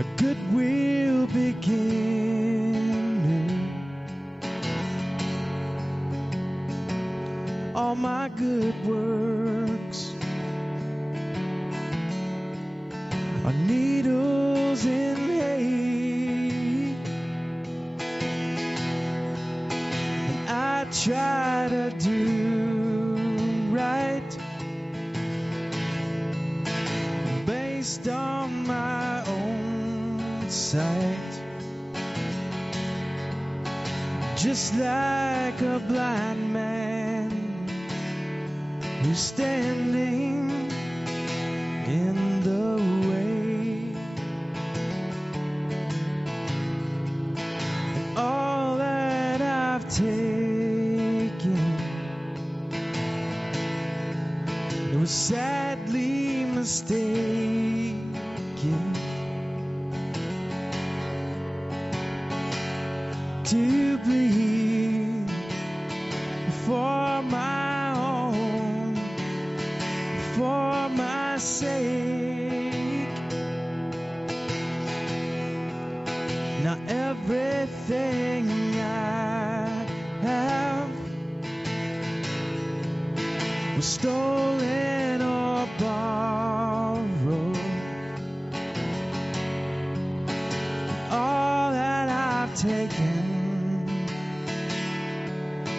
a goodwill beginner. All my good works are needles in hay, and I try to do right based on my own sight, just like a blind man who's standing in the way. And all that I've taken, it was sadly mistaken to bleed for my own, for my sake. Now everything I have was stolen or borrowed. All that I've taken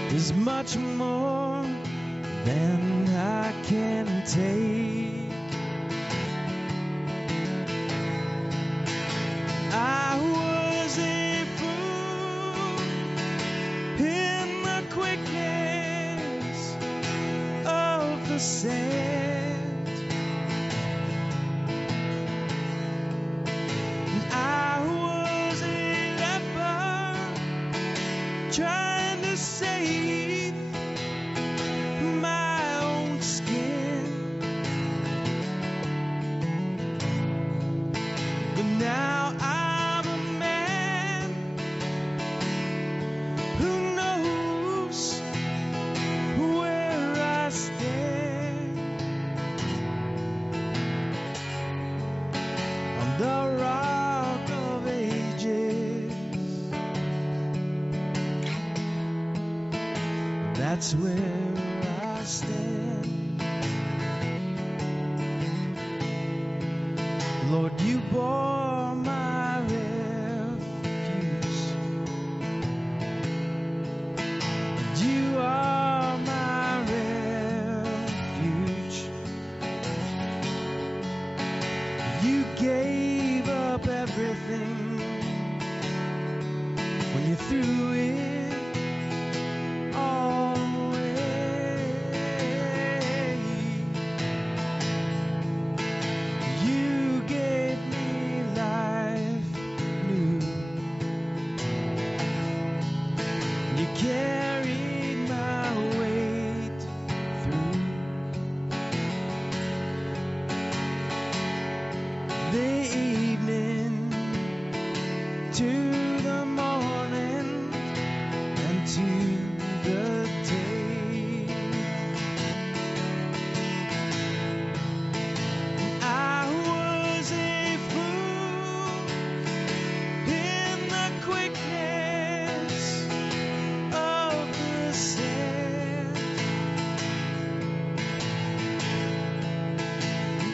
is much more than I can take. I was a fool in the quickness of the sand, and I was a leper trying to save my own skin. But now I'm a man who knows where I stand on the rock of ages. That's where I stand. Lord, you bore my refuse, and you are my refuge. You gave up everything when you threw it all away. You gave me life new. You carried my weight through the evening to the morning and to the day. I was a fool in the quickness of the sand.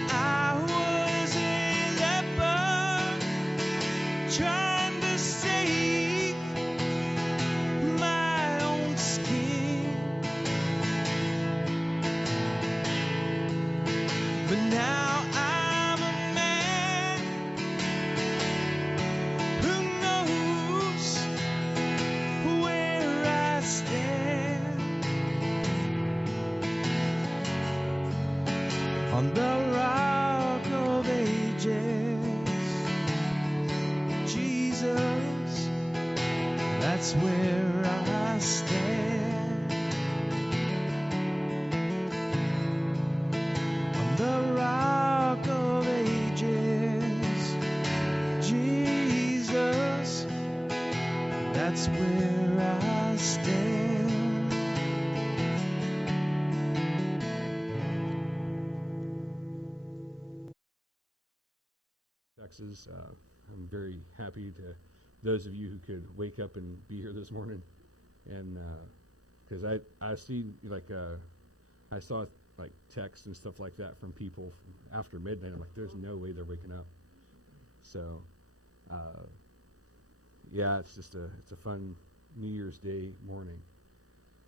I was a leper trying to save my own skin. But now I'm a man who knows where I stand on the rock of ages. Jesus, that's where I stand. On the rock of ages, Jesus, that's where I stand. Texas, I'm very happy to those of you who could wake up and be here this morning, and because I see I saw like texts and stuff like that from people after midnight. I'm like, there's no way they're waking up. So, yeah, it's a fun New Year's Day morning.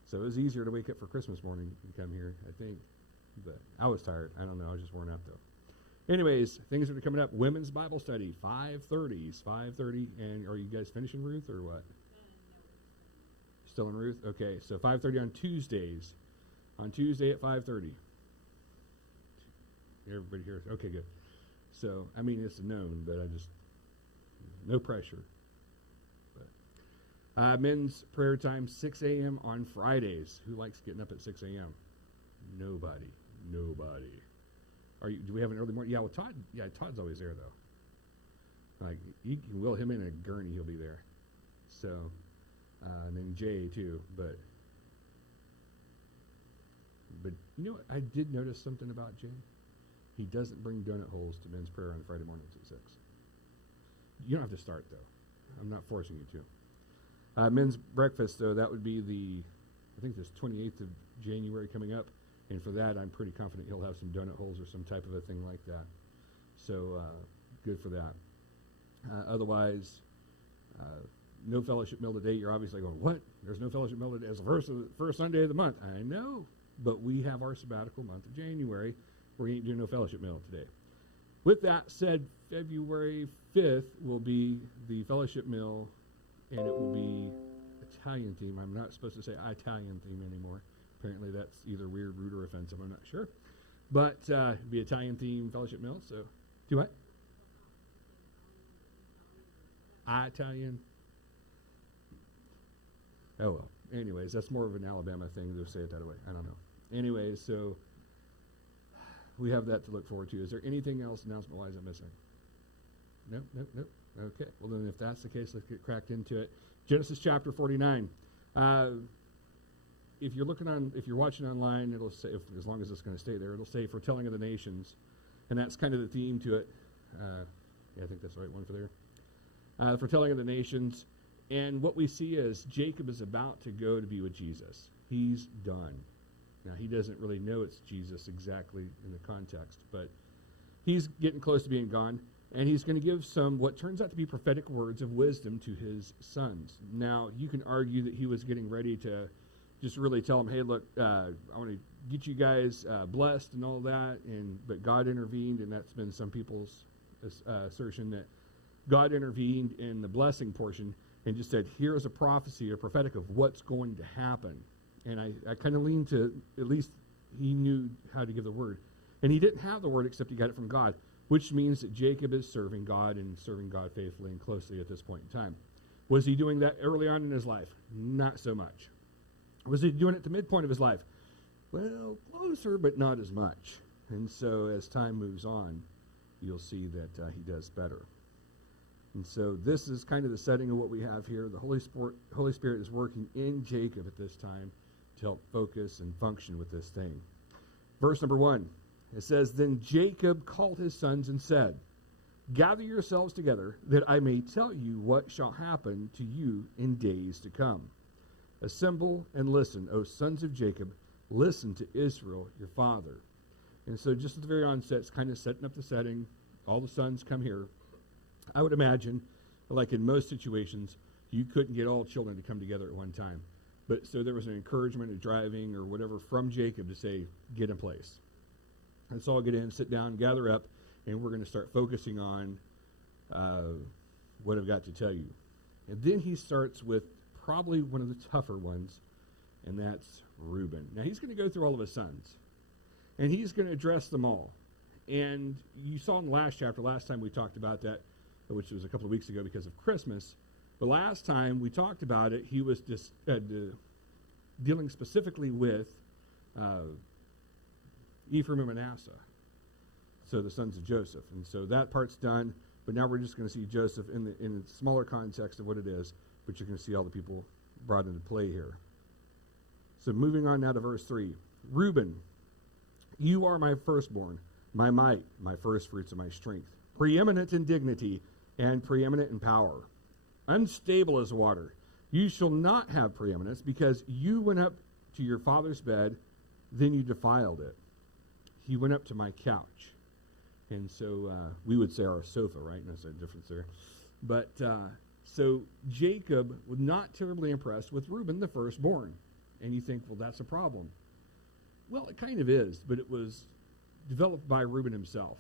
So it was easier to wake up for Christmas morning and come here, I think. But I was tired. I don't know. I was just worn out, though. Anyways, things that are coming up. Women's Bible study, 5:30. 5:30. And are you guys finishing Ruth or what? Still in Ruth? Okay, so 5:30 on Tuesdays. On Tuesday at 5:30. Everybody here? Okay, good. So, I mean, it's known, but no pressure. Men's prayer time, 6 a.m. on Fridays. Who likes getting up at 6 a.m.? Nobody. Do we have an early morning? Yeah, well, Todd's always there, though. Like, you can wheel him in a gurney, he'll be there. So, and then Jay, too. But you know what? I did notice something about Jay. He doesn't bring donut holes to men's prayer on Friday mornings at 6. You don't have to start, though. I'm not forcing you to. Men's breakfast, though, that would be I think this 28th of January coming up. And for that, I'm pretty confident he'll have some donut holes or some type of a thing like that. So, good for that. Otherwise, no fellowship meal today. You're obviously going, what? There's no fellowship meal today. It's the first Sunday of the month. I know. But we have our sabbatical month of January. We're going to do no fellowship meal today. With that said, February 5th will be the fellowship meal, and it will be Italian theme. I'm not supposed to say Italian theme anymore. Apparently that's either weird, rude, or offensive. I'm not sure. But it'll be Italian theme fellowship meal. So, do what? Italian. Oh, well. Anyways, that's more of an Alabama thing to say it that way. I don't know. Anyways, so we have that to look forward to. Is there anything else announcement-wise I'm missing? Nope. Okay. Well, then if that's the case, let's get cracked into it. Genesis chapter 49. If you're watching online, it'll say, as long as it's going to stay there, it'll say Foretelling of the Nations. And that's kind of the theme to it. Yeah, I think that's the right one for there. Foretelling of the Nations. And what we see is Jacob is about to go to be with Jesus. He's done. Now, he doesn't really know it's Jesus exactly in the context, but he's getting close to being gone, and he's going to give some what turns out to be prophetic words of wisdom to his sons. Now, you can argue that he was getting ready to just really tell them, hey, look, I want to get you guys blessed and all that, but God intervened, and that's been some people's assertion that God intervened in the blessing portion and just said, here's a prophecy or prophetic of what's going to happen. And I kind of lean to, at least he knew how to give the word. And he didn't have the word except he got it from God, which means that Jacob is serving God and serving God faithfully and closely at this point in time. Was he doing that early on in his life? Not so much. Was he doing it at the midpoint of his life? Well, closer, but not as much. And so as time moves on, you'll see that he does better. And so this is kind of the setting of what we have here. The Holy Spirit is working in Jacob at this time to help focus and function with this thing. Verse number 1, it says, Then Jacob called his sons and said, Gather yourselves together, that I may tell you what shall happen to you in days to come. Assemble and listen, O sons of Jacob, listen to Israel, your father. And so just at the very onset, it's kind of setting up the setting. All the sons come here. I would imagine, like in most situations, you couldn't get all children to come together at one time. But so there was an encouragement of driving or whatever from Jacob to say, get in place. Let's all get in, sit down, gather up, and we're going to start focusing on what I've got to tell you. And then he starts with probably one of the tougher ones, and that's Reuben. Now, he's going to go through all of his sons, and he's going to address them all. And you saw in the last chapter, last time we talked about that, which was a couple of weeks ago because of Christmas. But last time we talked about it, he was just dealing specifically with Ephraim and Manasseh, so the sons of Joseph. And so that part's done, but now we're just going to see Joseph in the smaller context of what it is, but you're going to see all the people brought into play here. So moving on now to verse 3. Reuben, you are my firstborn, my might, my firstfruits of my strength, preeminent in dignity, and preeminent in power, unstable as water. You shall not have preeminence, because you went up to your father's bed, then you defiled it. He went up to my couch. And so we would say our sofa, right? That's a difference there. But so Jacob was not terribly impressed with Reuben, the firstborn. And you think, well, that's a problem. Well, it kind of is, but it was developed by Reuben himself.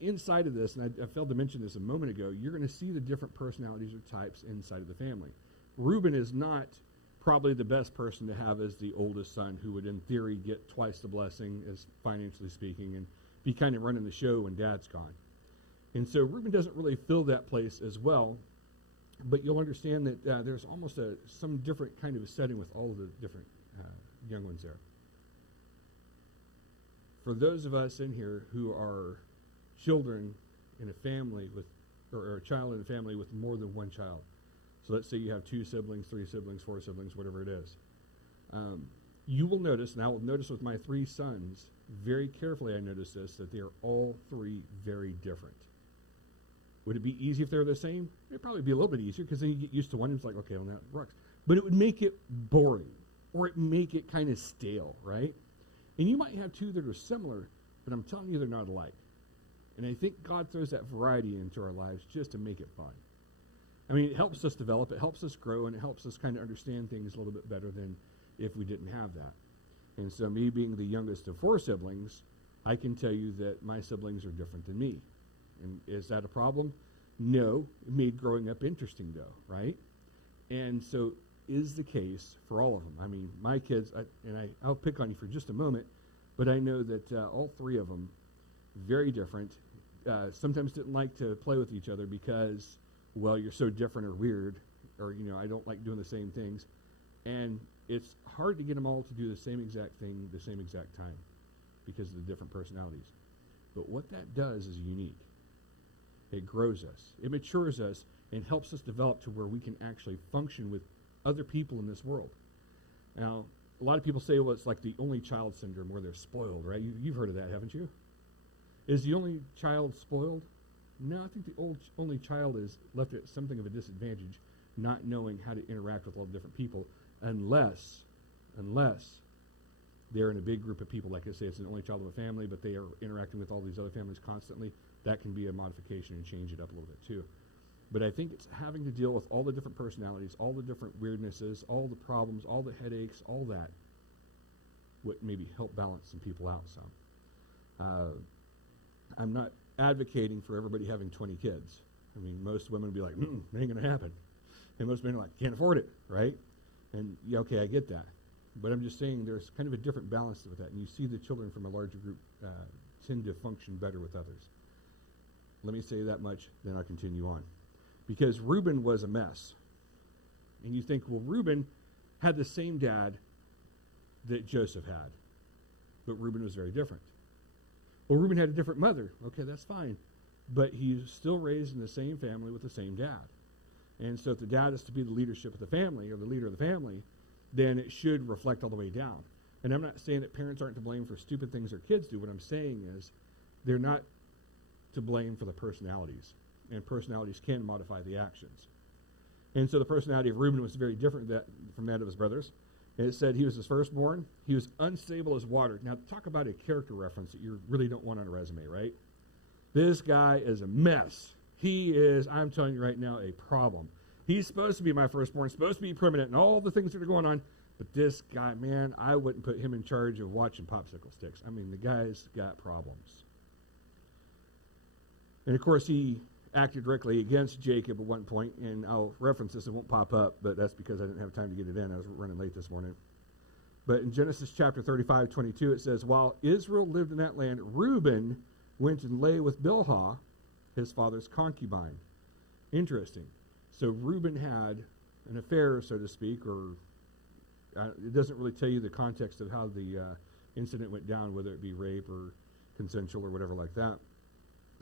Inside of this, and I failed to mention this a moment ago, you're going to see the different personalities or types inside of the family. Reuben is not probably the best person to have as the oldest son, who would in theory get twice the blessing, as financially speaking, and be kind of running the show when dad's gone. And so Reuben doesn't really fill that place as well, but you'll understand that there's almost some different kind of a setting with all of the different young ones there. For those of us in here who are children in a family with, or a child in a family with more than one child. So let's say you have 2 siblings, 3 siblings, 4 siblings, whatever it is. You will notice, and I will notice with my 3 sons, very carefully I notice this, that they are all 3 very different. Would it be easy if they were the same? It'd probably be a little bit easier, because then you get used to one and it's like, okay, well, that rocks. But it would make it boring, or it make it kind of stale, right? And you might have 2 that are similar, but I'm telling you they're not alike. And I think God throws that variety into our lives just to make it fun. I mean, it helps us develop, it helps us grow, and it helps us kind of understand things a little bit better than if we didn't have that. And so me being the youngest of 4 siblings, I can tell you that my siblings are different than me. And is that a problem? No. It made growing up interesting, though, right? And so is the case for all of them. I mean, my kids, I'll pick on you for just a moment, but I know that all 3 of them, very different, sometimes didn't like to play with each other because, well, you're so different or weird, or, I don't like doing the same things. And it's hard to get them all to do the same exact thing, the same exact time, because of the different personalities. But what that does is unique. It grows us. It matures us and helps us develop to where we can actually function with other people in this world. Now, a lot of people say, well, it's like the only child syndrome, where they're spoiled, right? You've heard of that, haven't you? Is the only child spoiled? No, I think the only child is left at something of a disadvantage, not knowing how to interact with all the different people, unless they're in a big group of people. Like I say, it's an only child of a family, but they are interacting with all these other families constantly. That can be a modification and change it up a little bit too. But I think it's having to deal with all the different personalities, all the different weirdnesses, all the problems, all the headaches, all that, would maybe help balance some people out some. I'm not advocating for everybody having 20 kids. I mean, most women would be like, it ain't going to happen. And most men are like, can't afford it, right? And, yeah, okay, I get that. But I'm just saying there's kind of a different balance with that. And you see the children from a larger group tend to function better with others. Let me say that much, then I'll continue on. Because Reuben was a mess. And you think, well, Reuben had the same dad that Joseph had. But Reuben was very different. Well, Reuben had a different mother. Okay, that's fine. But he's still raised in the same family with the same dad. And so if the dad is to be the leadership of the family, or the leader of the family, then it should reflect all the way down. And I'm not saying that parents aren't to blame for stupid things their kids do. What I'm saying is they're not to blame for the personalities. And personalities can modify the actions. And so the personality of Reuben was very different from that of his brothers. And it said he was his firstborn. He was unstable as water. Now, talk about a character reference that you really don't want on a resume, right? This guy is a mess. He is, I'm telling you right now, a problem. He's supposed to be my firstborn, supposed to be permanent, and all the things that are going on. But this guy, man, I wouldn't put him in charge of watching popsicle sticks. I mean, the guy's got problems. And, of course, he acted directly against Jacob at one point, and I'll reference this. It won't pop up, but that's because I didn't have time to get it in. I was running late this morning. But in Genesis chapter 35:22, it says, while Israel lived in that land, Reuben went and lay with Bilhah, his father's concubine. Interesting. So Reuben had an affair, so to speak, or it doesn't really tell you the context of how the incident went down, whether it be rape or consensual or whatever like that.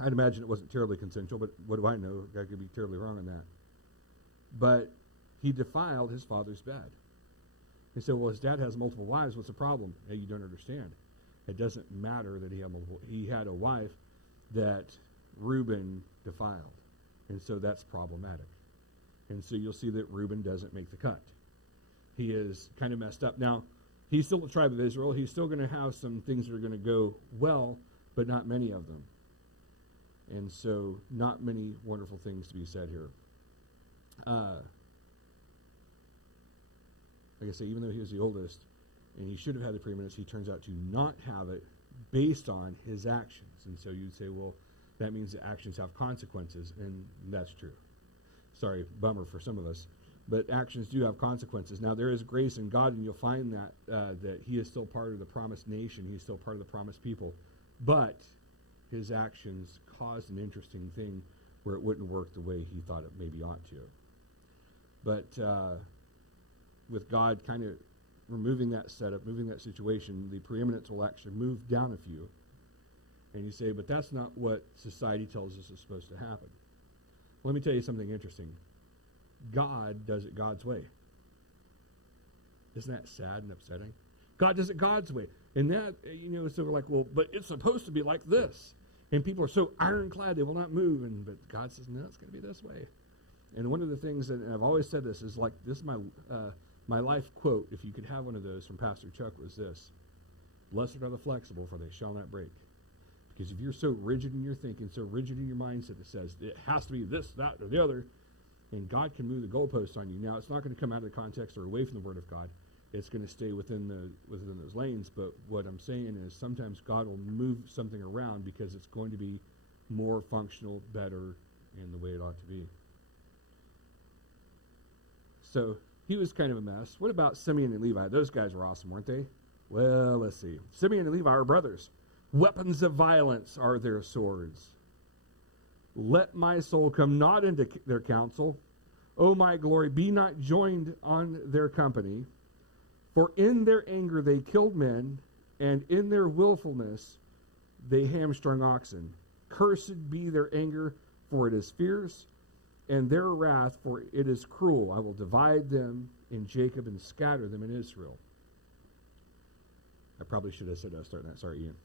I'd imagine it wasn't terribly consensual, but what do I know? I could be terribly wrong on that. But he defiled his father's bed. He said, well, his dad has multiple wives. What's the problem? Hey, you don't understand. It doesn't matter that he had multiple. He had a wife that Reuben defiled. And so that's problematic. And so you'll see that Reuben doesn't make the cut. He is kind of messed up. Now, he's still the tribe of Israel. He's still going to have some things that are going to go well, but not many of them. And so not many wonderful things to be said here. Like I say, even though he was the oldest, and he should have had the preeminence, he turns out to not have it based on his actions. And so you'd say, well, that means that actions have consequences, and that's true. Sorry, bummer for some of us. But actions do have consequences. Now, there is grace in God, and you'll find that that he is still part of the promised nation. He's still part of the promised people. But his actions caused an interesting thing where it wouldn't work the way he thought it maybe ought to. But with God kind of removing that setup, moving that situation, the preeminence will actually move down a few. And you say, but that's not what society tells us is supposed to happen. Let me tell you something interesting. God does it God's way. Isn't that sad and upsetting? God does it God's way. And that, so we're like, well, but it's supposed to be like this. And people are so ironclad, they will not move. But God says, no, it's going to be this way. And one of the things, and I've always said this, is like, this is my life quote, if you could have one of those from Pastor Chuck, was this: blessed are the flexible, for they shall not break. Because if you're so rigid in your thinking, so rigid in your mindset that says it has to be this, that, or the other, and God can move the goalposts on you. Now, it's not going to come out of the context or away from the Word of God. It's going to stay within those lanes. But what I'm saying is sometimes God will move something around because it's going to be more functional, better, in the way it ought to be. So he was kind of a mess. What about Simeon and Levi? Those guys were awesome, weren't they? Well, let's see. Simeon and Levi are brothers. Weapons of violence are their swords. Let my soul come not into their counsel. O my glory, be not joined on their company. For in their anger they killed men, and in their willfulness they hamstrung oxen. Cursed be their anger, for it is fierce, and their wrath, for it is cruel. I will divide them in Jacob and scatter them in Israel. I probably should have said I was starting that. Sorry, Ian.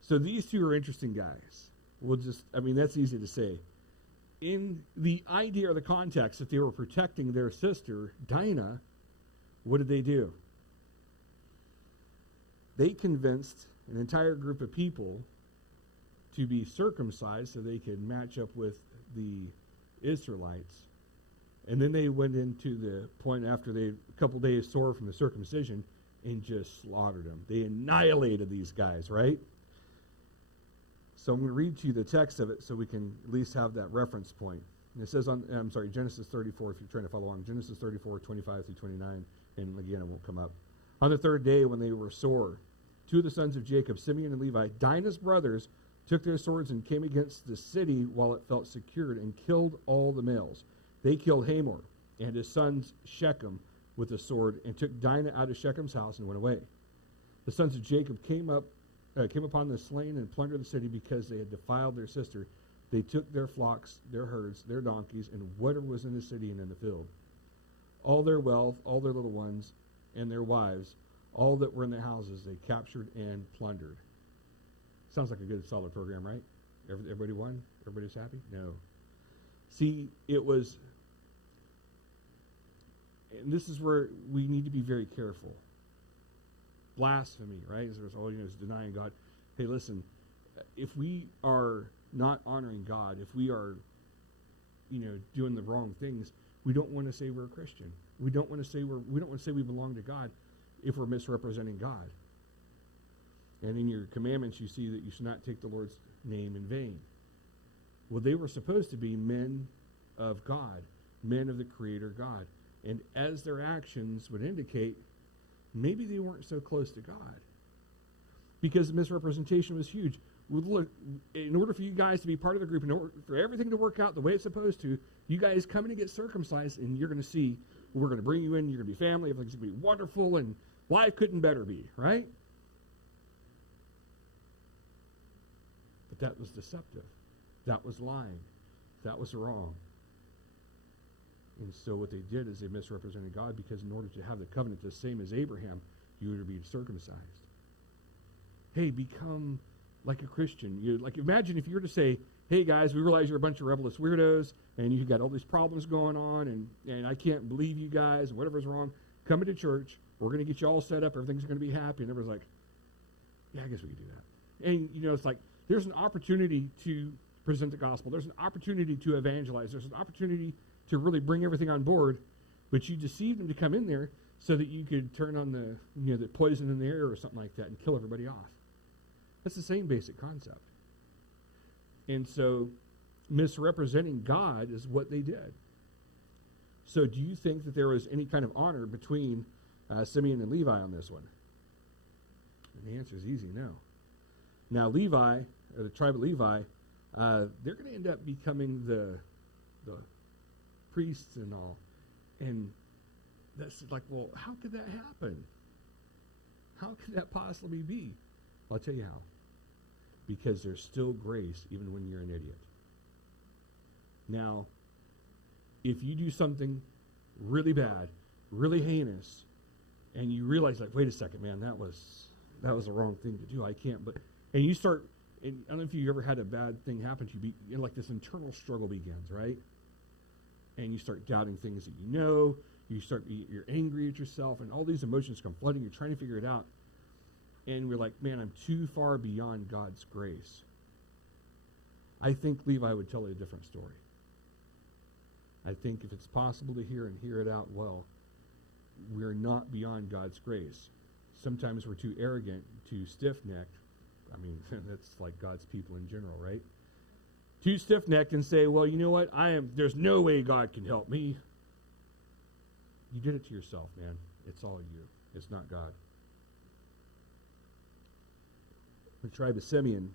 So these two are interesting guys. That's easy to say. In the idea or the context that they were protecting their sister, Dinah, what did they do? They convinced an entire group of people to be circumcised so they could match up with the Israelites. And then they went into the point after a couple days sore from the circumcision and just slaughtered them. They annihilated these guys, right? So I'm going to read to you the text of it so we can at least have that reference point. And it says Genesis 34, if you're trying to follow along, Genesis 34, 25 through 29, and again, it won't come up. On the third day, when they were sore, two of the sons of Jacob, Simeon and Levi, Dinah's brothers, took their swords and came against the city while it felt secured and killed all the males. They killed Hamor and his sons Shechem with a sword and took Dinah out of Shechem's house and went away. The sons of Jacob came upon the slain and plundered the city because they had defiled their sister. They took their flocks, their herds, their donkeys, and whatever was in the city and in the field. All their wealth, all their little ones, and their wives, all that were in the houses, they captured and plundered. Sounds like a good, solid program, right? Everybody won? Everybody's happy? No. See, it was, and this is where we need to be very careful. Blasphemy, right? It's denying God. Hey, listen, if we are not honoring God, if we are, doing the wrong things, we don't want to say we're a Christian. We don't want to say we belong to God if we're misrepresenting God. And in your commandments, you see that you should not take the Lord's name in vain. Well, they were supposed to be men of God, men of the Creator God. And as their actions would indicate, maybe they weren't so close to God. Because the misrepresentation was huge. Look, in order for you guys to be part of the group, in order for everything to work out the way it's supposed to, you guys come in and get circumcised, and you're going to see, we're going to bring you in, you're going to be family, everything's going to be wonderful, and life couldn't better be, right? But that was deceptive. That was lying. That was wrong. And so what they did is they misrepresented God, because in order to have the covenant the same as Abraham, you were to be circumcised. Hey, become like a Christian. You like imagine if you were to say, hey guys, we realize you're a bunch of rebellious weirdos and you've got all these problems going on and I can't believe you guys, whatever's wrong, come into church, we're going to get you all set up, everything's going to be happy. And everyone's like, yeah, I guess we can do that. And, it's like there's an opportunity to present the gospel. There's an opportunity to evangelize. There's an opportunity to really bring everything on board, but you deceived them to come in there so that you could turn on the poison in the air or something like that and kill everybody off. That's the same basic concept. And so misrepresenting God is what they did. So do you think that there was any kind of honor between Simeon and Levi on this one? And the answer is easy, no. Now Levi, or the tribe of Levi, they're going to end up becoming the priests and all. And that's like, well, how could that happen? How could that possibly be? I'll tell you how. Because there's still grace even when you're an idiot. Now, if you do something really bad, really heinous, and you realize, like, wait a second, man, that was the wrong thing to do. I can't. And you start. And I don't know if you ever had a bad thing happen to you. Like this internal struggle begins, right? And you start doubting things that you know. You're angry at yourself, and all these emotions come flooding. You're trying to figure it out. And we're like, man, I'm too far beyond God's grace. I think Levi would tell a different story. I think if it's possible to hear it out well, we're not beyond God's grace. Sometimes we're too arrogant, too stiff-necked. I mean, that's like God's people in general, right? Too stiff-necked and say, well, you know what? There's no way God can help me. You did it to yourself, man. It's all you. It's not God. The tribe of Simeon,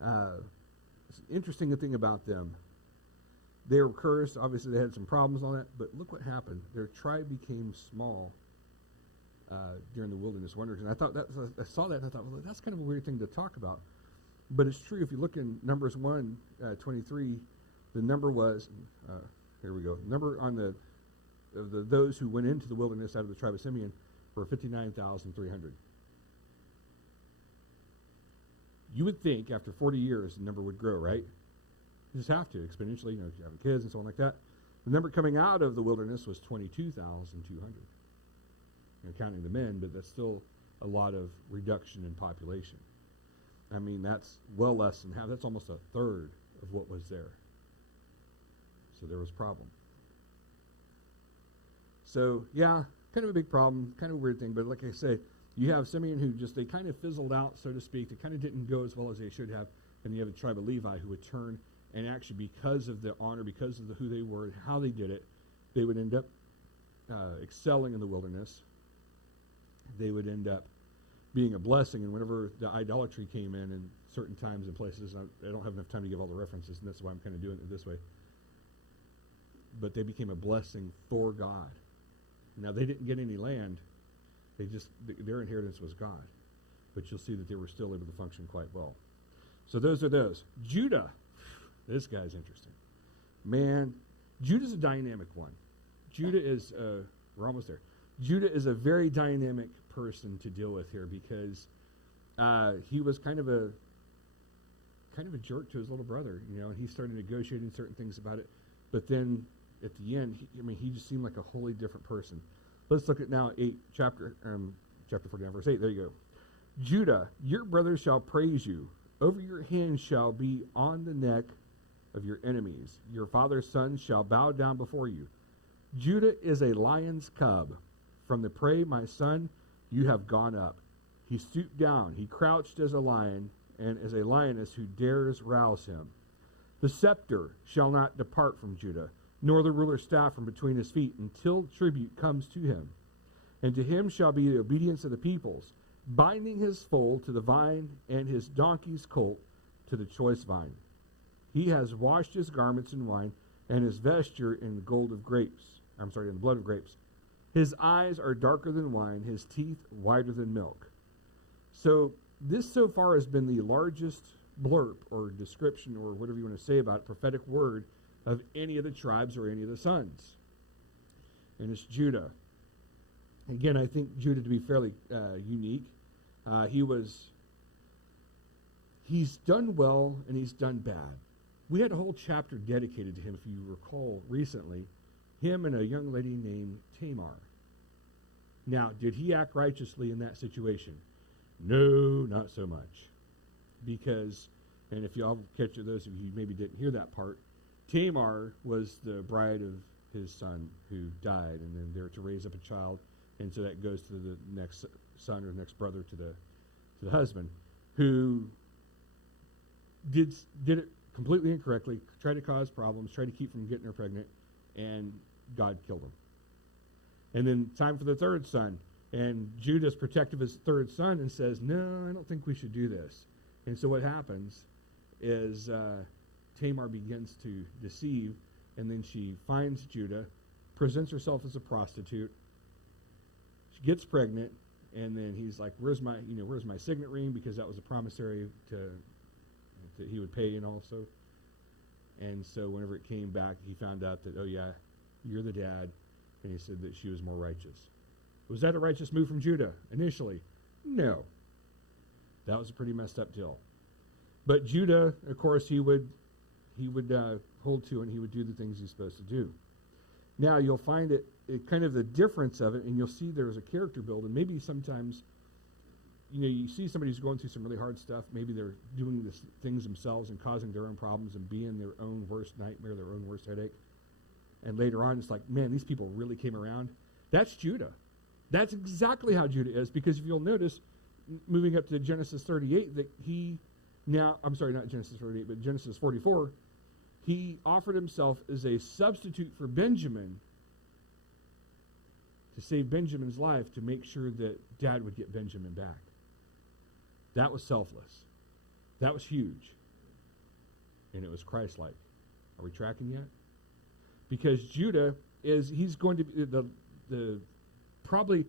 it's an interesting thing about them. They were cursed. Obviously, they had some problems on that. But look what happened. Their tribe became small during the wilderness wanderings. And I saw that and I thought, well, that's kind of a weird thing to talk about. But it's true. If you look in Numbers 1:23, the number was, here we go. Number on those who went into the wilderness out of the tribe of Simeon were 59,300. You would think after 40 years the number would grow, right? You just have to, exponentially, if you're having kids and so on like that. The number coming out of the wilderness was 22,200. Counting the men, but that's still a lot of reduction in population. I mean, that's well less than half. That's almost a third of what was there. So there was a problem. So, yeah, kind of a big problem, kind of a weird thing, but like I say, you have Simeon who they kind of fizzled out, so to speak. They kind of didn't go as well as they should have. And you have the tribe of Levi who would turn, and actually because of the honor, because of who they were, how they did it, they would end up excelling in the wilderness. They would end up being a blessing. And whenever the idolatry came in certain times and places, I don't have enough time to give all the references, and that's why I'm kind of doing it this way. But they became a blessing for God. Now, they didn't get any land. Their inheritance was God. But you'll see that they were still able to function quite well. So those are those. Judah. This guy's interesting. Man, Judah's a dynamic one. Judah is, we're almost there. Judah is a very dynamic person to deal with here because he was kind of a jerk to his little brother, and he started negotiating certain things about it. But then at the end, he just seemed like a wholly different person. Let's look at now chapter 49, verse 8. There you go. Judah, your brothers shall praise you. Over your hands shall be on the neck of your enemies. Your father's sons shall bow down before you. Judah is a lion's cub. From the prey, my son, you have gone up. He stooped down. He crouched as a lion, and as a lioness who dares rouse him. The scepter shall not depart from Judah, nor the ruler's staff from between his feet, until tribute comes to him. And to him shall be the obedience of the peoples, binding his foal to the vine, and his donkey's colt to the choice vine. He has washed his garments in wine, and his vesture in the blood of grapes. His eyes are darker than wine, his teeth whiter than milk. So this so far has been the largest blurb or description or whatever you want to say about it, prophetic word of any of the tribes or any of the sons. And it's Judah. Again, I think Judah to be fairly unique. He was he's done well and he's done bad. We had a whole chapter dedicated to him, if you recall recently, him and a young lady named Tamar. Now, did he act righteously in that situation? No, not so much. Because, and if y'all catch it, those of you who maybe didn't hear that part, Tamar was the bride of his son who died, and then they're to raise up a child, and so that goes to the next son or next brother to the husband, who did it completely incorrectly, tried to cause problems, tried to keep from getting her pregnant, and God killed him. And then time for the third son, and Judah's protective of his third son and says, no, I don't think we should do this. And so what happens is Tamar begins to deceive, and then she finds Judah, presents herself as a prostitute, she gets pregnant, and then he's like, where's my signet ring? Because that was a promissory that he would pay in also. And so whenever it came back, he found out that, oh yeah, you're the dad. And he said that she was more righteous. Was that a righteous move from Judah initially? No. That was a pretty messed up deal. But Judah, of course, he would hold to, and he would do the things he's supposed to do. Now you'll find it kind of the difference of it, and you'll see there's a character build, and maybe sometimes, you see somebody who's going through some really hard stuff. Maybe they're doing these things themselves and causing their own problems and being their own worst nightmare, their own worst headache. And later on, it's like, man, these people really came around. That's Judah. That's exactly how Judah is, because if you'll notice, moving up to Genesis 38, that not Genesis 38, but Genesis 44, he offered himself as a substitute for Benjamin to save Benjamin's life, to make sure that Dad would get Benjamin back. That was selfless. That was huge. And it was Christ-like. Are we tracking yet? Because Judah he's going to be the probably,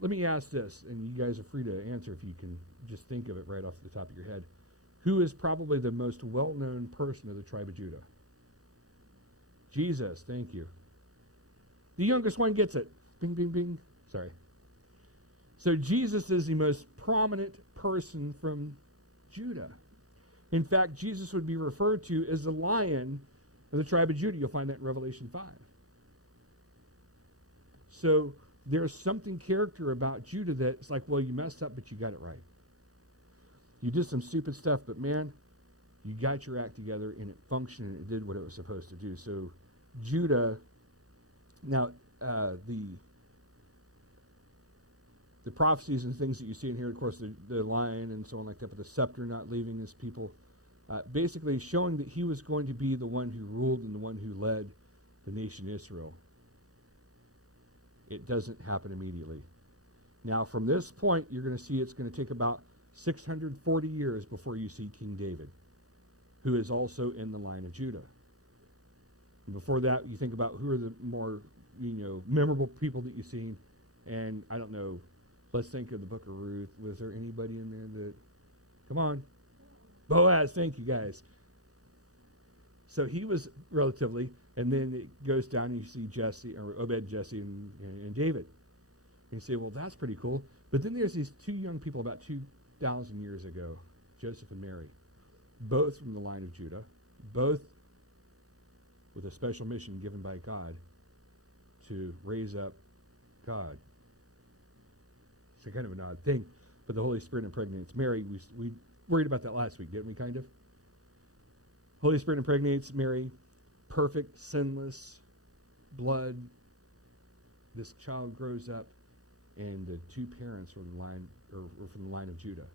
let me ask this, and you guys are free to answer if you can just think of it right off the top of your head. Who is probably the most well-known person of the tribe of Judah? Jesus, thank you. The youngest one gets it. Bing, bing, bing. Sorry. So Jesus is the most prominent person from Judah. In fact, Jesus would be referred to as the Lion of the tribe of Judah. You'll find that in Revelation 5. So there's something character about Judah that's like, well, you messed up, but you got it right. You did some stupid stuff, but man, you got your act together, and it functioned, and it did what it was supposed to do. So Judah, now the prophecies and things that you see in here, of course, the lion and so on like that, but the scepter not leaving his people, basically showing that he was going to be the one who ruled and the one who led the nation Israel. It doesn't happen immediately. Now, from this point, you're going to see it's going to take about 640 years before you see King David, who is also in the line of Judah. And before that, you think about who are the more, memorable people that you've seen. And I don't know, let's think of the book of Ruth. Was there anybody in there that, come on, Boaz, thank you guys. So he was relatively, and then it goes down and you see Jesse, or Obed, Jesse, and David. And you say, well, that's pretty cool. But then there's these two young people about 2,000 years ago, Joseph and Mary, both from the line of Judah, both with a special mission given by God to raise up God. It's kind of an odd thing, but the Holy Spirit impregnates Mary. We worried about that last week, didn't we, kind of? Holy Spirit impregnates Mary, perfect, sinless, blood. This child grows up, and the two parents were from the line of Judah,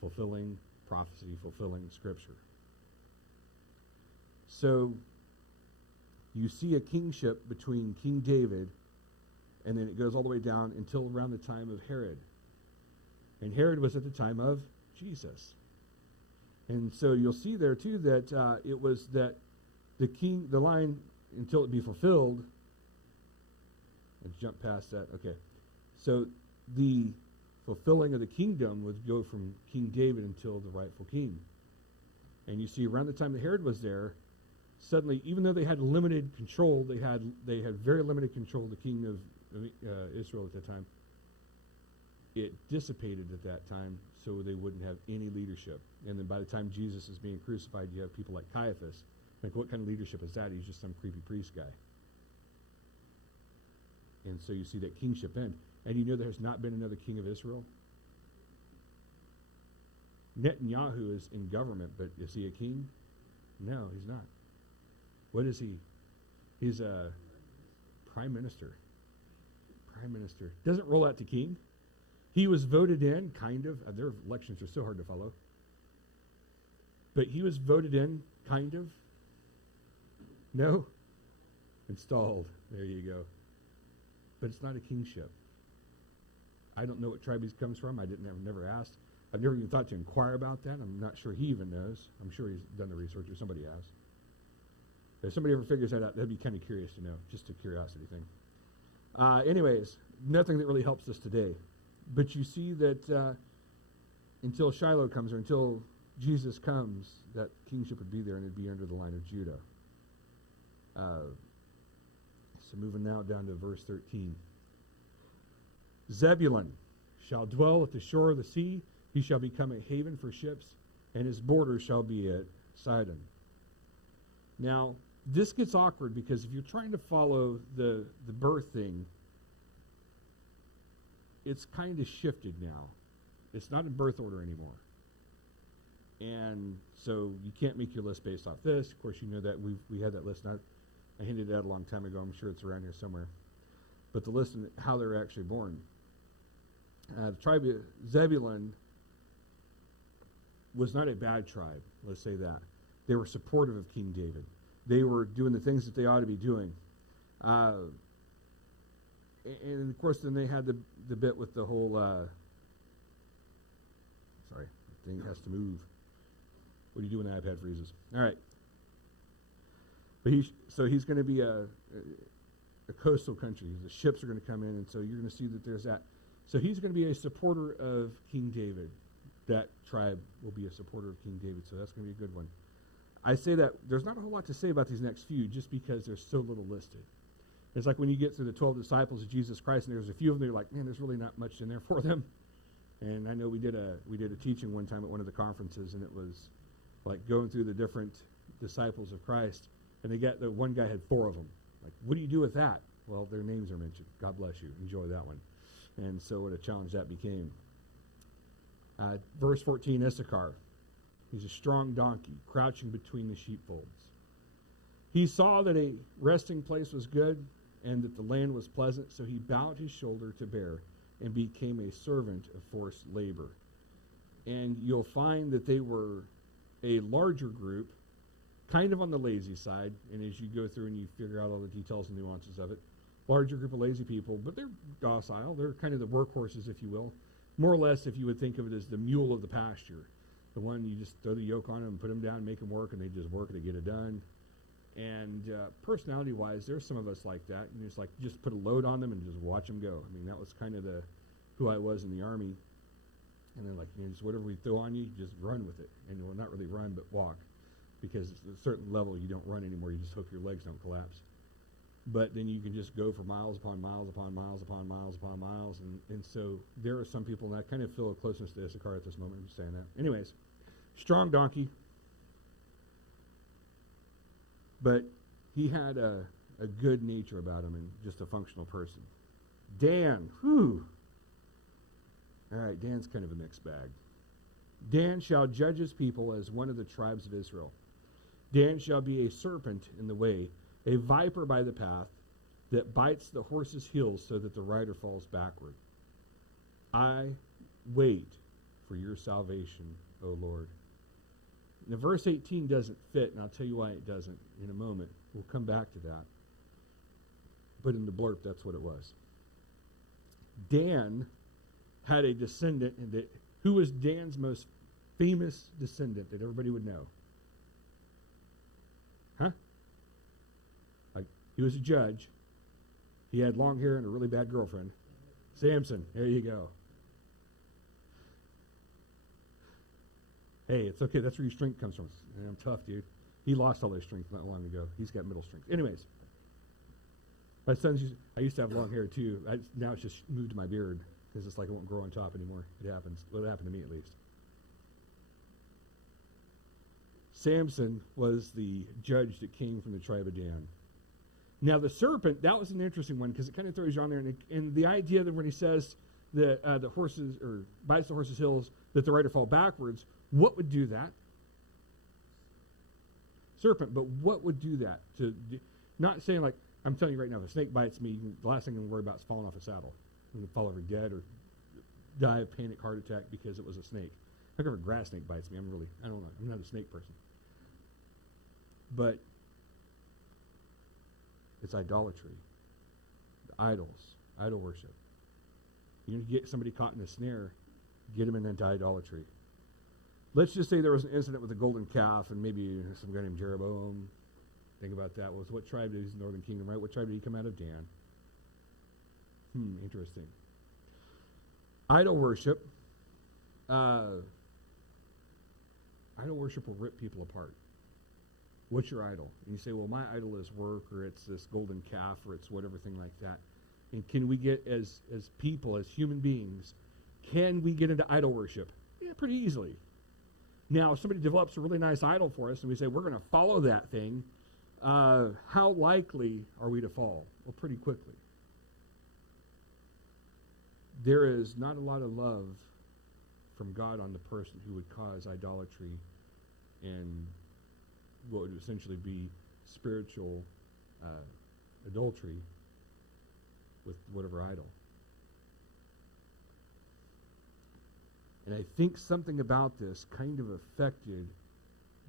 fulfilling prophecy, fulfilling Scripture. So you see a kingship between King David, and then it goes all the way down until around the time of Herod. And Herod was at the time of Jesus. And so you'll see there too that it was that the line, until it be fulfilled. Let's jump past that. Okay. So the fulfilling of the kingdom would go from King David until the rightful king. And you see around the time that Herod was there, suddenly, even though they had limited control, they had very limited control of the king of Israel at that time. It dissipated at that time, so they wouldn't have any leadership. And then by the time Jesus is being crucified, you have people like Caiaphas. Like, what kind of leadership is that? He's just some creepy priest guy. And so you see that kingship end. And you know there's not been another king of Israel? Netanyahu is in government, but is he a king? No, he's not. What is he? He's a prime minister. Prime minister. Doesn't roll out to king. He was voted in, kind of. Their elections are so hard to follow. But he was voted in, kind of. No? Installed. There you go. But it's not a kingship. I don't know what tribe he comes from. I've never asked. I've never even thought to inquire about that. I'm not sure he even knows. I'm sure he's done the research, or somebody has. If somebody ever figures that out, that'd be kind of curious to know, just a curiosity thing. Anyways, nothing that really helps us today. But you see that until Shiloh comes, or until Jesus comes, that kingship would be there, and it'd be under the line of Judah. So moving now down to verse 13. Zebulun shall dwell at the shore of the sea. He shall become a haven for ships, and his border shall be at Sidon. Now, this gets awkward because if you're trying to follow the birth thing, it's kind of shifted now. It's not in birth order anymore. And so you can't make your list based off this. Of course, you know that we had that list. I hinted at a long time ago. I'm sure it's around here somewhere. But the list and how they were actually born. The tribe of Zebulun was not a bad tribe, let's say that. They were supportive of King David. They were doing the things that they ought to be doing. And of course, then they had the bit with the whole, sorry, the thing has to move. What do you do when the iPad freezes? All right. But he's going to be a coastal country. The ships are going to come in, and so you're going to see that there's that. So he's going to be a supporter of King David. That tribe will be a supporter of King David, so that's going to be a good one. I say that there's not a whole lot to say about these next few just because there's so little listed. It's like when you get through the 12 disciples of Jesus Christ, and there's a few of them, you're like, man, there's really not much in there for them. And I know we did a teaching one time at one of the conferences, and it was like going through the different disciples of Christ, and the one guy had 4 of them. Like, what do you do with that? Well, their names are mentioned. God bless you. Enjoy that one. And so what a challenge that became. Verse 14, Issachar. He's a strong donkey, crouching between the sheepfolds. He saw that a resting place was good, and that the land was pleasant, so he bowed his shoulder to bear, and became a servant of forced labor. And you'll find that they were a larger group, kind of on the lazy side, and as you go through and you figure out all the details and nuances of it, larger group of lazy people, but they're docile. They're kind of the workhorses, if you will. More or less, if you would think of it as the mule of the pasture. The one you just throw the yoke on them, put them down, make them work, and they just work and they get it done. And personality-wise, there's some of us like that. And it's like, just put a load on them and just watch them go. I mean, that was kind of who I was in the Army. And then, like, just whatever we throw on you, just run with it. And well, not really run, but walk. Because at a certain level, you don't run anymore. You just hope your legs don't collapse. But then you can just go for miles upon miles upon miles upon miles upon miles. And so there are some people, and I kind of feel a closeness to Issachar at this moment. I'm just saying that. Anyways, strong donkey. But he had a good nature about him and just a functional person. Dan, whew. All right, Dan's kind of a mixed bag. Dan shall judge his people as one of the tribes of Israel. Dan shall be a serpent in the way, a viper by the path, that bites the horse's heels so that the rider falls backward. I wait for your salvation, O Lord. Now, verse 18 doesn't fit, and I'll tell you why it doesn't in a moment. We'll come back to that. But in the blurb, that's what it was. Dan had a descendant, who was Dan's most famous descendant that everybody would know? Huh? He was a judge. He had long hair and a really bad girlfriend. Samson, there you go. Hey, it's okay. That's where your strength comes from. I'm tough, dude. He lost all his strength not long ago. He's got middle strength. Anyways, my sons, I used to have long hair too. Now it's just moved to my beard Because it's like it won't grow on top anymore. It happens. Well, it happened to me at least. Samson was the judge that came from the tribe of Dan. Now the serpent, that was an interesting one because it kind of throws you on there. And the idea that when he says that the horses, or bites the horse's heels, that the rider fall backwards, what would do that? Serpent, but what would do that? Not saying like, I'm telling you right now, if a snake bites me, the last thing I'm going to worry about is falling off a saddle. I'm going to fall over dead or die of panic heart attack because it was a snake. If a grass snake bites me, I don't know. I'm not a snake person. But it's idolatry, idols, idol worship. You get somebody caught in a snare, get them into idolatry. Let's just say there was an incident with a golden calf and maybe some guy named Jeroboam. Think about that. What tribe is the Northern Kingdom, right? What tribe did he come out of? Dan. Interesting. Idol worship. Idol worship will rip people apart. What's your idol? And you say, well, my idol is work, or it's this golden calf, or it's whatever thing like that. And can we get, as people, as human beings, can we get into idol worship? Yeah, pretty easily. Now, if somebody develops a really nice idol for us, and we say, we're going to follow that thing, how likely are we to fall? Well, pretty quickly. There is not a lot of love from God on the person who would cause idolatry and what would essentially be spiritual adultery with whatever idol. And I think something about this kind of affected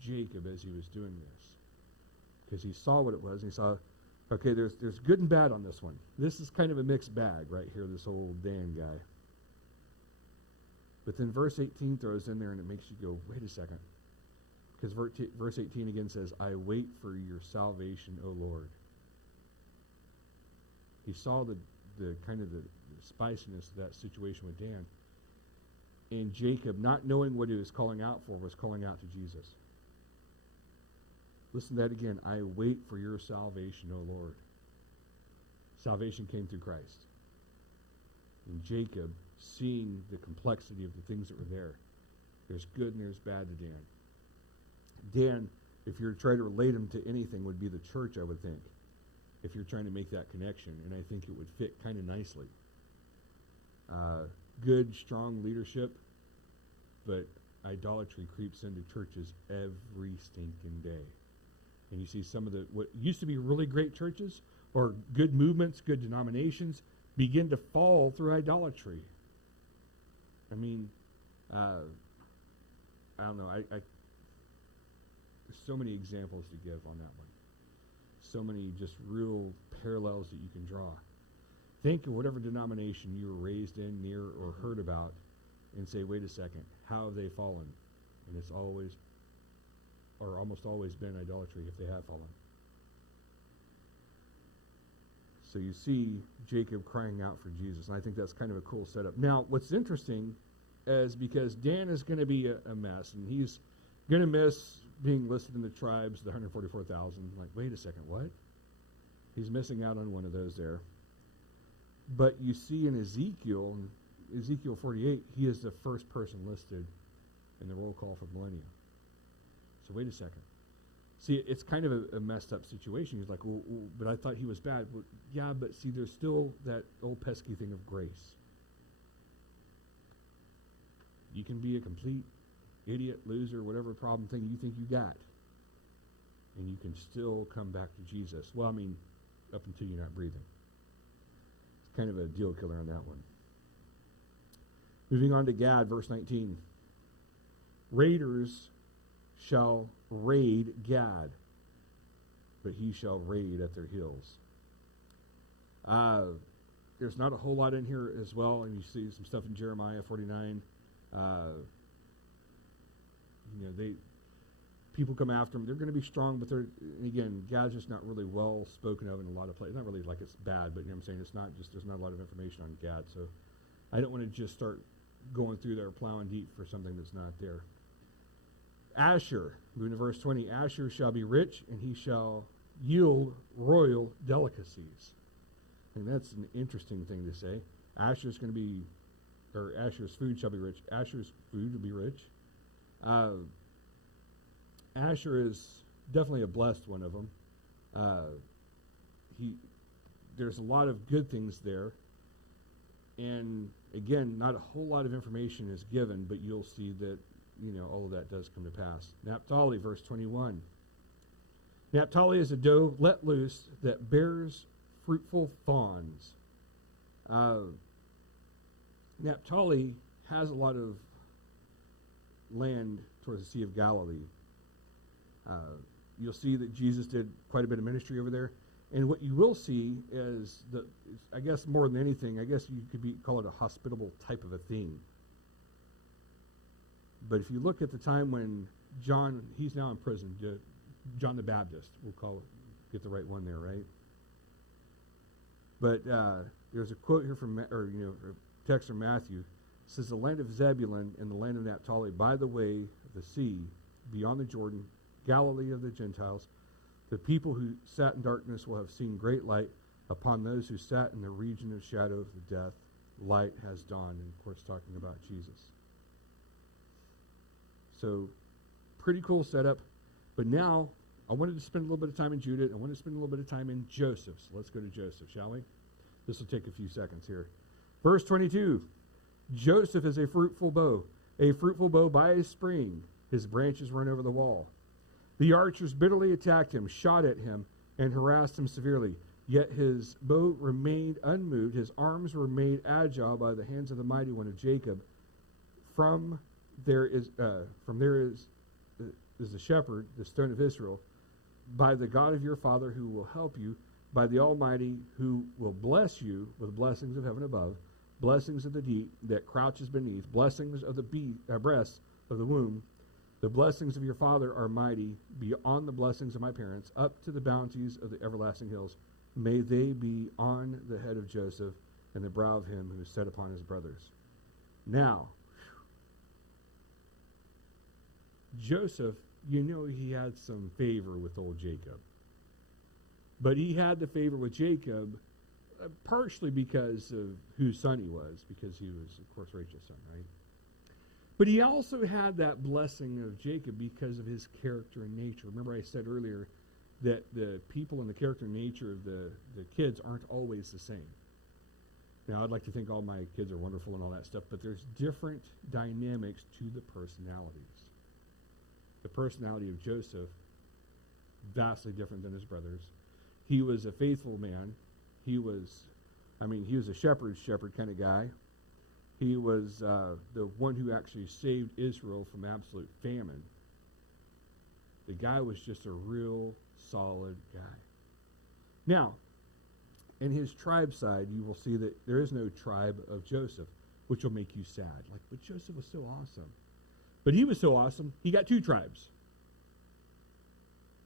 Jacob as he was doing this. Because he saw what it was, and he saw, okay, there's good and bad on this one. This is kind of a mixed bag right here, this old Dan guy. But then verse 18 throws in there, and it makes you go, wait a second. Because verse 18 again says, I wait for your salvation, O Lord. He saw the kind of the spiciness of that situation with Dan. And Jacob, not knowing what he was calling out for, was calling out to Jesus. Listen to that again. I wait for your salvation, O Lord. Salvation came through Christ. And Jacob, seeing the complexity of the things that were there, there's good and there's bad to Dan. Dan, if you're trying to relate him to anything, would be the church, I would think, if you're trying to make that connection. And I think it would fit kind of nicely. Good, strong leadership, but idolatry creeps into churches every stinking day. And you see some of what used to be really great churches or good movements, good denominations, begin to fall through idolatry. I mean, I don't know. There's so many examples to give on that one. So many just real parallels that you can draw. Think of whatever denomination you were raised in, near, or heard about, and say, wait a second, how have they fallen? And it's always, or almost always been idolatry if they have fallen. So you see Jacob crying out for Jesus, and I think that's kind of a cool setup. Now, what's interesting is because Dan is going to be a mess, and he's going to miss being listed in the tribes, the 144,000. Like, wait a second, what? He's missing out on one of those there. But you see in Ezekiel 48, he is the first person listed in the roll call for millennium. So wait a second. See, it's kind of a messed up situation. He's like, well, but I thought he was bad. Well, yeah, but see, there's still that old pesky thing of grace. You can be a complete idiot, loser, whatever problem thing you think you got. And you can still come back to Jesus. Well, I mean, up until you're not breathing. It's kind of a deal killer on that one. Moving on to Gad, verse 19. Raiders shall raid Gad, but he shall raid at their heels. There's not a whole lot in here as well, and you see some stuff in Jeremiah 49. People come after them. They're going to be strong, but again, Gad's just not really well spoken of in a lot of places. Not really like it's bad, but you know what I'm saying? It's not just, there's not a lot of information on Gad, so I don't want to just start going through there plowing deep for something that's not there. Asher, moving to verse 20, Asher shall be rich, and he shall yield royal delicacies. And that's an interesting thing to say. Asher's going to be or Asher's food shall be rich. Asher's food will be rich. Asher is definitely a blessed one of them. There's a lot of good things there. And again, not a whole lot of information is given, but you'll see that, all of that does come to pass. Naphtali, verse 21. Naphtali is a doe let loose that bears fruitful fawns. Naphtali has a lot of land towards the Sea of Galilee. You'll see that Jesus did quite a bit of ministry over there. And what you will see is that, I guess more than anything, I guess you could call it a hospitable type of a thing. But if you look at the time when John, he's now in prison, John the Baptist, we'll call it, get the right one there, right? But there's a quote here from, a text from Matthew. It says, the land of Zebulun and the land of Naphtali, by the way of the sea, beyond the Jordan, Galilee of the Gentiles, the people who sat in darkness will have seen great light. Upon those who sat in the region of shadow of the death, light has dawned. And, of course, talking about Jesus. So, pretty cool setup. But now, I wanted to spend a little bit of time in Judah. I wanted to spend a little bit of time in Joseph. So let's go to Joseph, shall we? This will take a few seconds here. Verse 22. Joseph is a fruitful bow by a spring. His branches run over the wall. The archers bitterly attacked him, shot at him, and harassed him severely. Yet his bow remained unmoved. His arms were made agile by the hands of the mighty one of Jacob. From there is the shepherd, the stone of Israel, by the God of your father who will help you, by the Almighty who will bless you with blessings of heaven above, blessings of the deep that crouches beneath, blessings of the breasts of the womb. The blessings of your father are mighty, beyond the blessings of my parents, up to the bounties of the everlasting hills. May they be on the head of Joseph and the brow of him who is set upon his brothers. Now, Joseph, he had some favor with old Jacob. But he had the favor with Jacob partially because of whose son he was, because he was, of course, Rachel's son, right? But he also had that blessing of Jacob because of his character and nature. Remember I said earlier that the people and the character and nature of the kids aren't always the same. Now, I'd like to think all my kids are wonderful and all that stuff, but there's different dynamics to the personalities. The personality of Joseph, vastly different than his brothers. He was a faithful man. He was a shepherd kind of guy. He was the one who actually saved Israel from absolute famine. The guy was just a real solid guy. Now, in his tribe side, you will see that there is no tribe of Joseph, which will make you sad. But Joseph was so awesome. But he was so awesome, he got two tribes.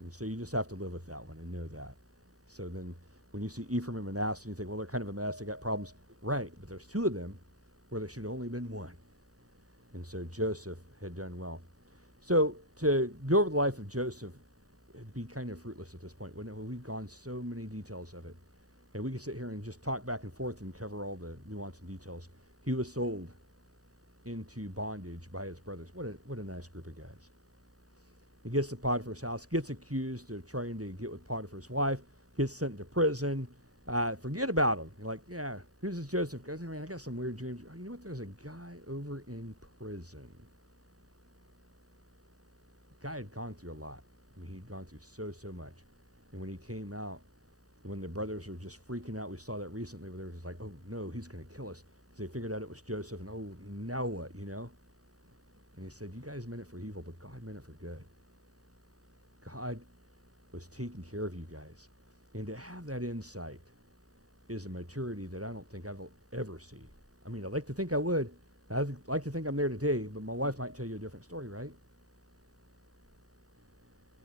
And so you just have to live with that one and know that. So then when you see Ephraim and Manasseh, you think, well, they're kind of a mess, they got problems. Right, but there's two of them where there should have only been one. And so Joseph had done well. So to go over the life of Joseph, it'd be kind of fruitless at this point, wouldn't it? We've gone so many details of it. And we could sit here and just talk back and forth and cover all the nuance and details. He was sold into bondage by his brothers. What a nice group of guys. He gets to Potiphar's house, gets accused of trying to get with Potiphar's wife, gets sent to prison. Forget about him. You're like, yeah, who's this Joseph? Guys, I got some weird dreams. Oh, you know what? There's a guy over in prison. The guy had gone through a lot. He'd gone through so much. And when he came out, when the brothers were just freaking out, we saw that recently, where they were just like, oh, no, he's going to kill us. Because they figured out it was Joseph, and oh, now what, And he said, you guys meant it for evil, but God meant it for good. God was taking care of you guys. And to have that insight is a maturity that I don't think I will ever see. I'd like to think I would. I'd like to think I'm there today, but my wife might tell you a different story, right?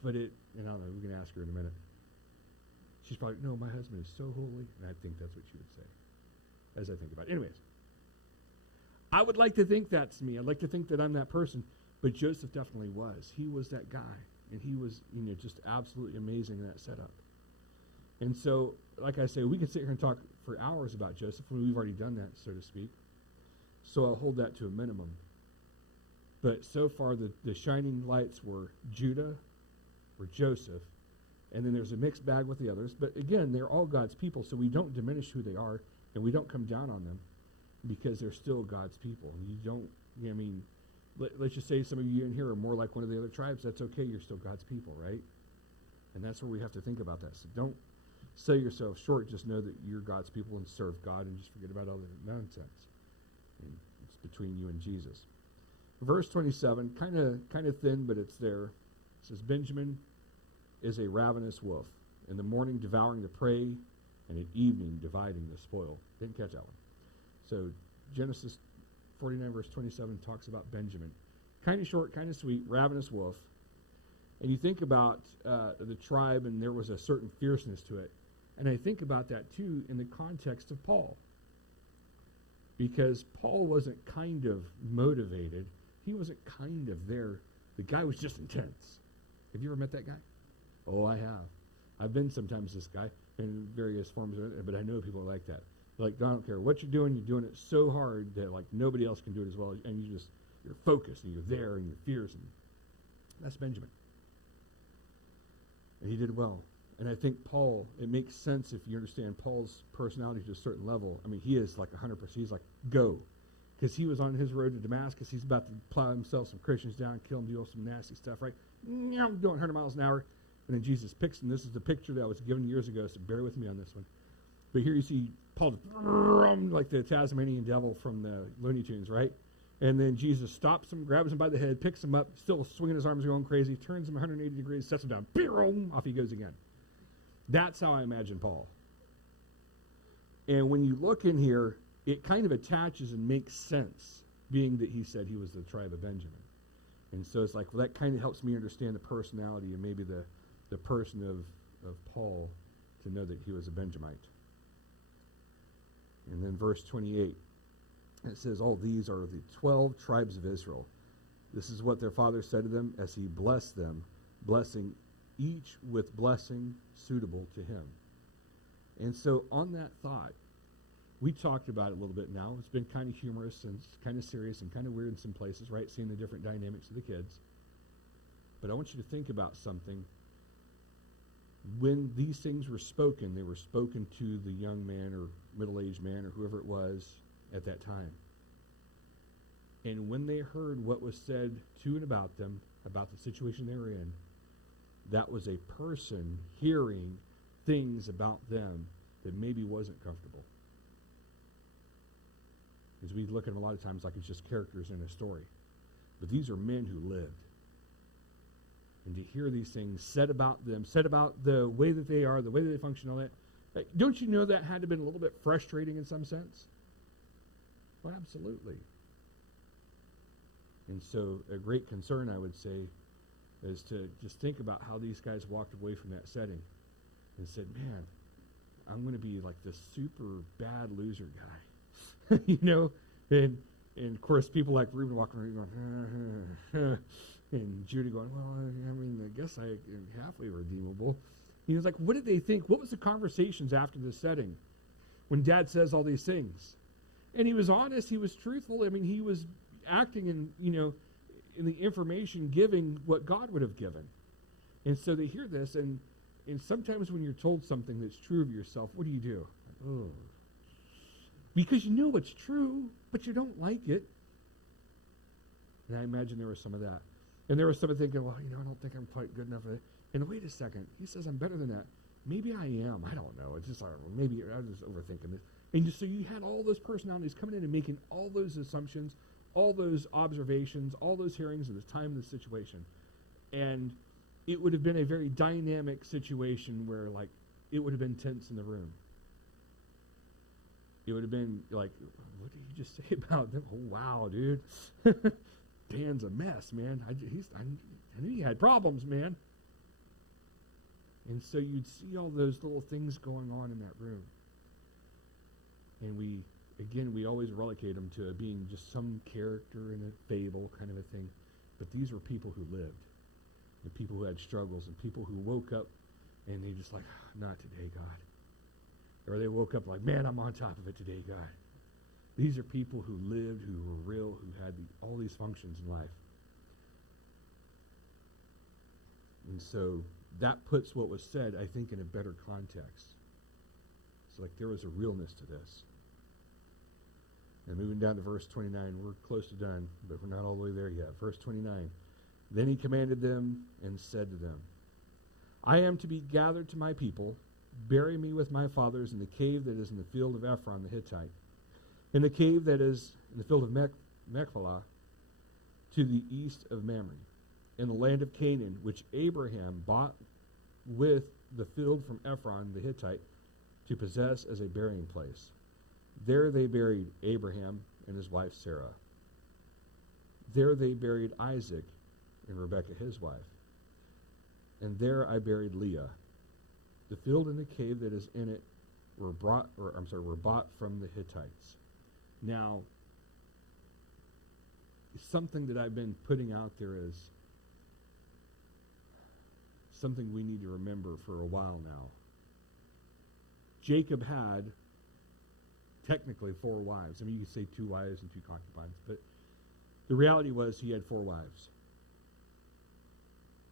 But and I don't know, we're going to ask her in a minute. She's probably, no, my husband is so holy. And I think that's what she would say, as I think about it. Anyways, I would like to think that's me. I'd like to think that I'm that person. But Joseph definitely was. He was that guy. And he was, just absolutely amazing in that setup. And so, like I say, we could sit here and talk for hours about Joseph when we've already done that, so to speak. So I'll hold that to a minimum. But so far, the shining lights were Judah, were Joseph, and then there's a mixed bag with the others. But again, they're all God's people, so we don't diminish who they are, and we don't come down on them because they're still God's people. You don't, I mean, let's just say some of you in here are more like one of the other tribes. That's okay. You're still God's people, right? And that's where we have to think about that. So don't sell yourself short. Just know that you're God's people and serve God, and just forget about all the nonsense. And it's between you and Jesus. Verse 27, kind of thin, but it's there. It says, Benjamin is a ravenous wolf, in the morning devouring the prey, and at evening dividing the spoil. Didn't catch that one. So Genesis 49, verse 27 talks about Benjamin. Kind of short, kind of sweet, ravenous wolf. And you think about the tribe, and there was a certain fierceness to it. And I think about that, too, in the context of Paul. Because Paul wasn't kind of motivated. He wasn't kind of there. The guy was just intense. Have you ever met that guy? Oh, I have. I've been sometimes this guy in various forms of it, but I know people are like that. Like, I don't care what you're doing it so hard that, like, nobody else can do it as well. And you're focused, and you're there, and you're fierce. And that's Benjamin. And he did well. And I think Paul, it makes sense if you understand Paul's personality to a certain level. I mean, he is like 100%. He's like, go. Because he was on his road to Damascus. He's about to plow himself some Christians down, kill them, do some nasty stuff, right? Doing 100 miles an hour. And then Jesus picks him. This is the picture that was given years ago, so bear with me on this one. But here you see Paul like the Tasmanian devil from the Looney Tunes, right? And then Jesus stops him, grabs him by the head, picks him up, still swinging his arms, going crazy, turns him 180 degrees, sets him down. Off he goes again. That's how I imagine Paul. And when you look in here, it kind of attaches and makes sense, being that he said he was the tribe of Benjamin. And so it's like, well, that kind of helps me understand the personality and maybe the person of Paul to know that he was a Benjamite. And then verse 28, it says, all these are the 12 tribes of Israel. This is what their father said to them as he blessed them, blessing each with blessing suitable to him. And so on that thought, we talked about it a little bit now. It's been kind of humorous and kind of serious and kind of weird in some places, right? Seeing the different dynamics of the kids. But I want you to think about something. When these things were spoken, they were spoken to the young man or middle-aged man or whoever it was at that time. And when they heard what was said to and about them, about the situation they were in, that was a person hearing things about them that maybe wasn't comfortable. Because we look at them a lot of times like it's just characters in a story. But these are men who lived. And to hear these things said about them, said about the way that they are, the way that they function, all that, don't you know that had to have been a little bit frustrating in some sense? Well, absolutely. And so a great concern, I would say, is to just think about how these guys walked away from that setting and said, man, I'm going to be like this super bad loser guy. You know? And of course, people like Reuben walking around going, and Judah going, well, I mean, I guess I am halfway redeemable. He was like, what did they think? What was the conversations after the setting when Dad says all these things? And he was honest. He was truthful. I mean, he was acting in, in the information giving what God would have given. And so they hear this, and sometimes when you're told something that's true of yourself, what do? Oh. Because you know it's true, but you don't like it. And I imagine there was some of that. And there was some thinking, well, I don't think I'm quite good enough for that. And wait a second, he says I'm better than that. Maybe I am. I don't know. It's just, maybe I was just overthinking this. And so you had all those personalities coming in and making all those assumptions, all those observations, all those hearings at the time of the situation. And it would have been a very dynamic situation where, like, it would have been tense in the room. It would have been like, what did you just say about them? Oh, wow, dude. Dan's a mess, man. I knew he had problems, man. And so you'd see all those little things going on in that room. And we always relegate them to being just some character in a fable kind of a thing. But these were people who lived, and people who had struggles, and people who woke up and they just like, not today, God. Or they woke up like, man, I'm on top of it today, God. These are people who lived, who were real, who had all these functions in life. And so that puts what was said, I think, in a better context. It's like there was a realness to this. And moving down to verse 29, we're close to done, but we're not all the way there yet. Verse 29, then he commanded them and said to them, I am to be gathered to my people. Bury me with my fathers in the cave that is in the field of Ephron the Hittite, in the cave that is in the field of Machpelah, to the east of Mamre, in the land of Canaan, which Abraham bought with the field from Ephron the Hittite to possess as a burying place. There they buried Abraham and his wife Sarah. There they buried Isaac and Rebekah his wife. And there I buried Leah. The field and the cave that is in it were bought from the Hittites. Now, something that I've been putting out there is something we need to remember for a while now. Jacob had technically 4 wives. I mean, you could say 2 wives and 2 concubines, but the reality was he had 4 wives.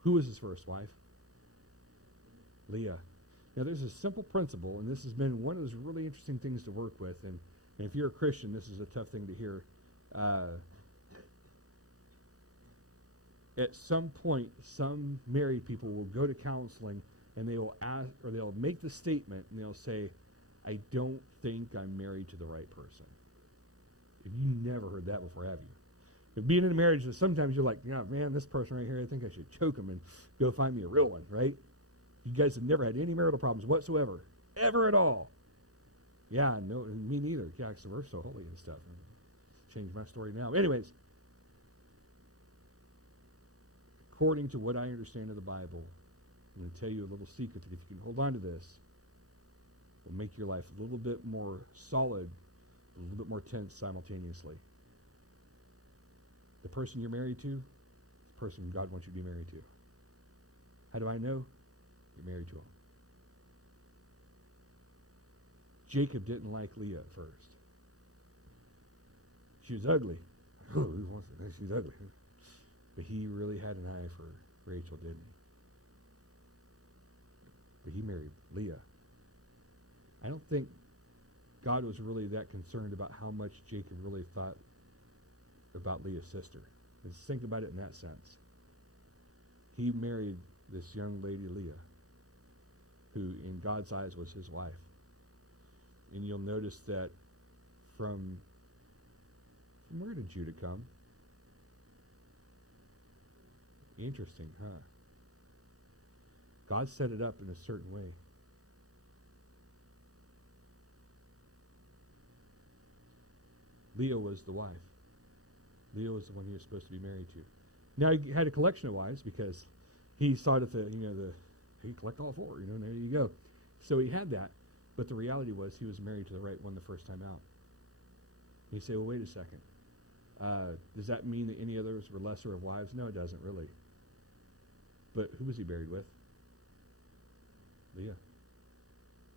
Who was his first wife? Leah. Now, there's a simple principle, and this has been one of those really interesting things to work with, and if you're a Christian, this is a tough thing to hear. At some point, some married people will go to counseling, and they will ask, or they'll make the statement, and they'll say, I don't think I'm married to the right person. If you never heard that before, have you? But being in a marriage, sometimes you're like, yeah, man, this person right here, I think I should choke him and go find me a real one, right? You guys have never had any marital problems whatsoever, ever at all. Yeah, no, me neither. Yeah, because we're so holy and stuff. Change my story now. Anyways, according to what I understand of the Bible, I'm going to tell you a little secret that if you can hold on to this, it will make your life a little bit more solid, a little bit more tense simultaneously. The person you're married to is the person God wants you to be married to. How do I know? You're married to him. Jacob didn't like Leah at first. She was ugly. Oh, who wants to? She's ugly. But he really had an eye for Rachel, didn't he? But he married Leah. I don't think God was really that concerned about how much Jacob really thought about Leah's sister. Let's think about it in that sense. He married this young lady, Leah, who in God's eyes was his wife. And you'll notice that from where did Judah come? Interesting, huh? God set it up in a certain way. Leah was the wife. Leah was the one he was supposed to be married to. Now he had a collection of wives because he saw that he collect all 4, there you go. So he had that, but the reality was he was married to the right one the first time out. And you say, well, wait a second. Does that mean that any others were lesser of wives? No, it doesn't really. But who was he married with? Leah.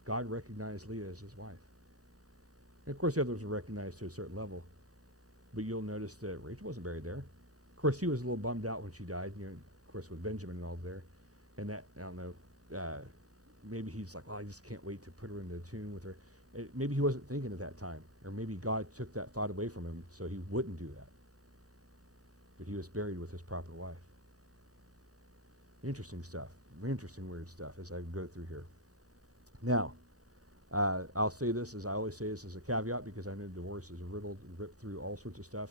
God recognized Leah as his wife. And of course, the others were recognized to a certain level. But you'll notice that Rachel wasn't buried there. Of course, he was a little bummed out when she died, of course, with Benjamin and all there. And that, I don't know, maybe he's like, well, I just can't wait to put her in the tomb with her. Maybe he wasn't thinking at that time. Or maybe God took that thought away from him so he wouldn't do that. But he was buried with his proper wife. Interesting stuff. Interesting weird stuff as I go through here. Now, I'll say this, as I always say this as a caveat, because I know divorce is ripped through all sorts of stuff.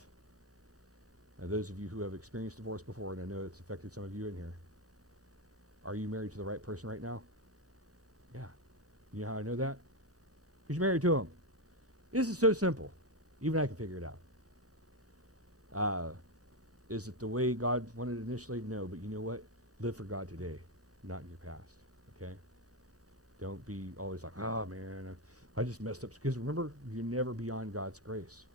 Those of you who have experienced divorce before, and I know it's affected some of you in here, are you married to the right person right now? Yeah. You know how I know that? Because you're married to him. This is so simple. Even I can figure it out. Is it the way God wanted it initially? No, but you know what? Live for God today, not in your past. Okay? Don't be always like, oh man, I just messed up. Because remember, you're never beyond God's grace.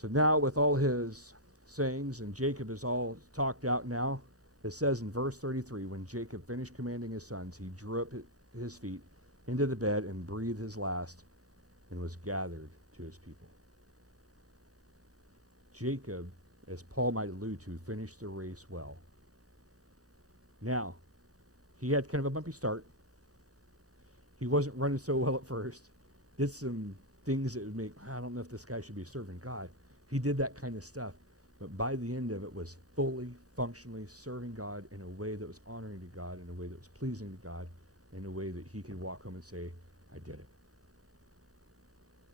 So now with all his sayings, and Jacob is all talked out now, it says in verse 33, when Jacob finished commanding his sons, he drew up his feet into the bed and breathed his last. and was gathered to his people. Jacob, as Paul might allude to, finished the race well. Now, he had kind of a bumpy start. He wasn't running so well at first. Did some things that would make, I don't know if this guy should be serving God. He did that kind of stuff. But by the end of it was fully, functionally serving God in a way that was honoring to God, in a way that was pleasing to God, in a way that he could walk home and say, I did it.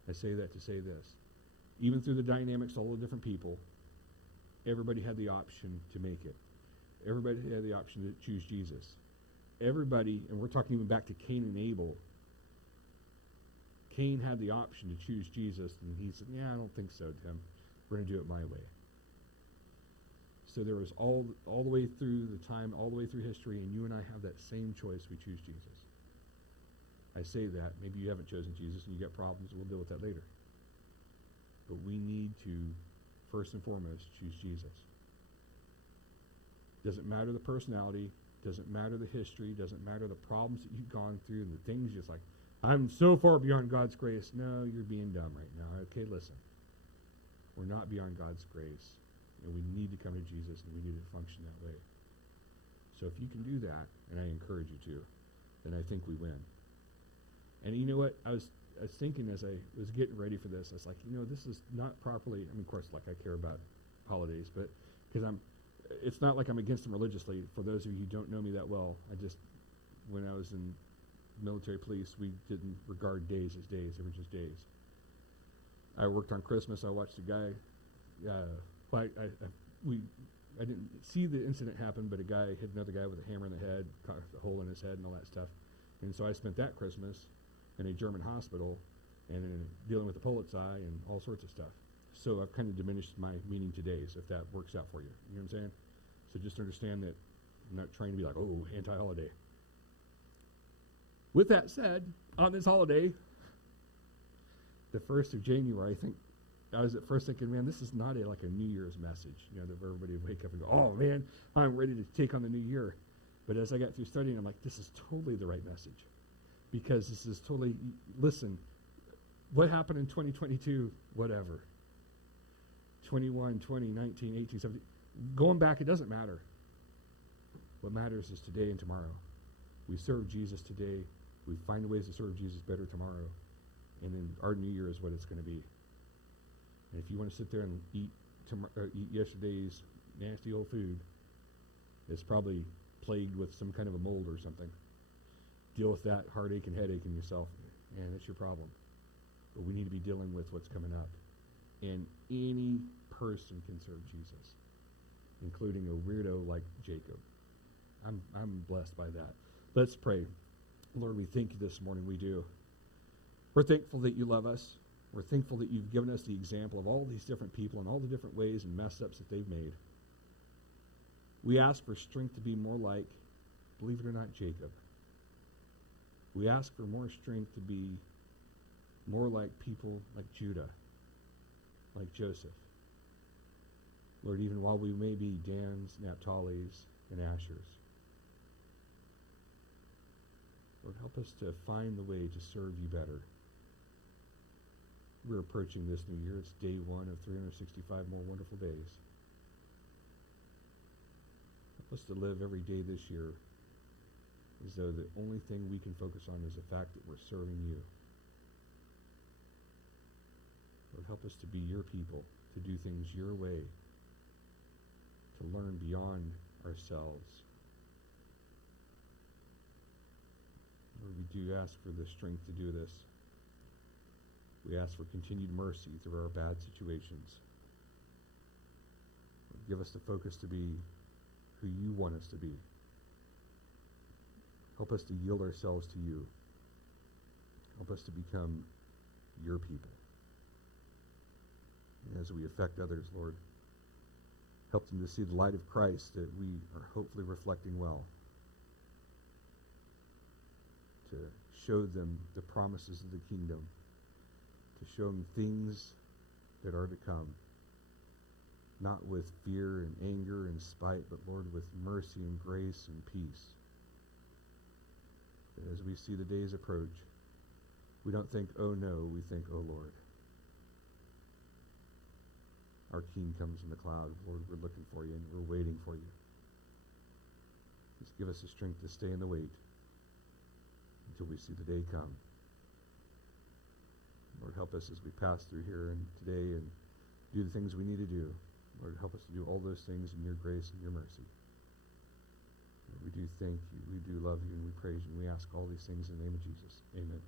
I say that to say this. Even through the dynamics of all the different people, everybody had the option to make it. Everybody had the option to choose Jesus. Everybody, and we're talking even back to Cain and Abel, Cain had the option to choose Jesus, and he said, yeah, I don't think so, Tim. We're going to do it my way. So there was all the way through the time, all the way through history, and you and I have that same choice. We choose Jesus. I say that. Maybe you haven't chosen Jesus and you got problems. We'll deal with that later. But we need to, first and foremost, choose Jesus. Doesn't matter the personality, doesn't matter the history, doesn't matter the problems that you've gone through and the things just like, I'm so far beyond God's grace. No, you're being dumb right now. Okay, listen. We're not beyond God's grace. And we need to come to Jesus, and we need to function that way. So if you can do that, and I encourage you to, then I think we win. And you know what? I was thinking as I was getting ready for this, I was like, this is not properly, I mean, of course, like I care about holidays, but because it's not like I'm against them religiously. For those of you who don't know me that well, when I was in military police, we didn't regard days as days. They were just days. I worked on Christmas. I watched a guy, I didn't see the incident happen, but a guy hit another guy with a hammer in the head, caught a hole in his head and all that stuff. And so I spent that Christmas in a German hospital and dealing with the Polizei and all sorts of stuff. So I've kind of diminished my meaning to days, if that works out for you. You know what I'm saying? So just understand that I'm not trying to be like, oh, anti-holiday. With that said, on this holiday, the 1st of January, I think, I was at first thinking, man, this is not like a New Year's message, that everybody would wake up and go, oh, man, I'm ready to take on the new year. But as I got through studying, I'm like, this is totally the right message. Because this is totally, listen, what happened in 2022, whatever. 21, 20, 19, 18, 17. Going back, it doesn't matter. What matters is today and tomorrow. We serve Jesus today. We find ways to serve Jesus better tomorrow. And then our new year is what it's going to be. And if you want to sit there and eat yesterday's nasty old food, it's probably plagued with some kind of a mold or something. Deal with that heartache and headache in yourself, and it's your problem. But we need to be dealing with what's coming up. And any person can serve Jesus, including a weirdo like Jacob. I'm blessed by that. Let's pray. Lord, we thank you this morning. We do. We're thankful that you love us. We're thankful that you've given us the example of all these different people and all the different ways and mess-ups that they've made. We ask for strength to be more like, believe it or not, Jacob. We ask for more strength to be more like people like Judah, like Joseph. Lord, even while we may be Dan's, Naphtali's, and Asher's, Lord, help us to find the way to serve you better. We're approaching this new year. It's day 1 of 365 more wonderful days. Help us to live every day this year as though the only thing we can focus on is the fact that we're serving you. Lord, help us to be your people, to do things your way, to learn beyond ourselves. Lord, we do ask for the strength to do this. We ask for continued mercy through our bad situations. Lord, give us the focus to be who you want us to be. Help us to yield ourselves to you. Help us to become your people. And as we affect others, Lord, help them to see the light of Christ that we are hopefully reflecting well. To show them the promises of the kingdom. To show them things that are to come. Not with fear and anger and spite, but Lord, with mercy and grace and peace. That as we see the days approach, We don't think, oh no, we think, oh Lord. Our King comes in the cloud. Lord, we're looking for you and we're waiting for you. Just give us the strength to stay in the wait until we see the day come. Lord, help us as we pass through here and today and do the things we need to do. Lord, help us to do all those things in your grace and your mercy. Lord, we do thank you, we do love you, and we praise you, and we ask all these things in the name of Jesus. Amen.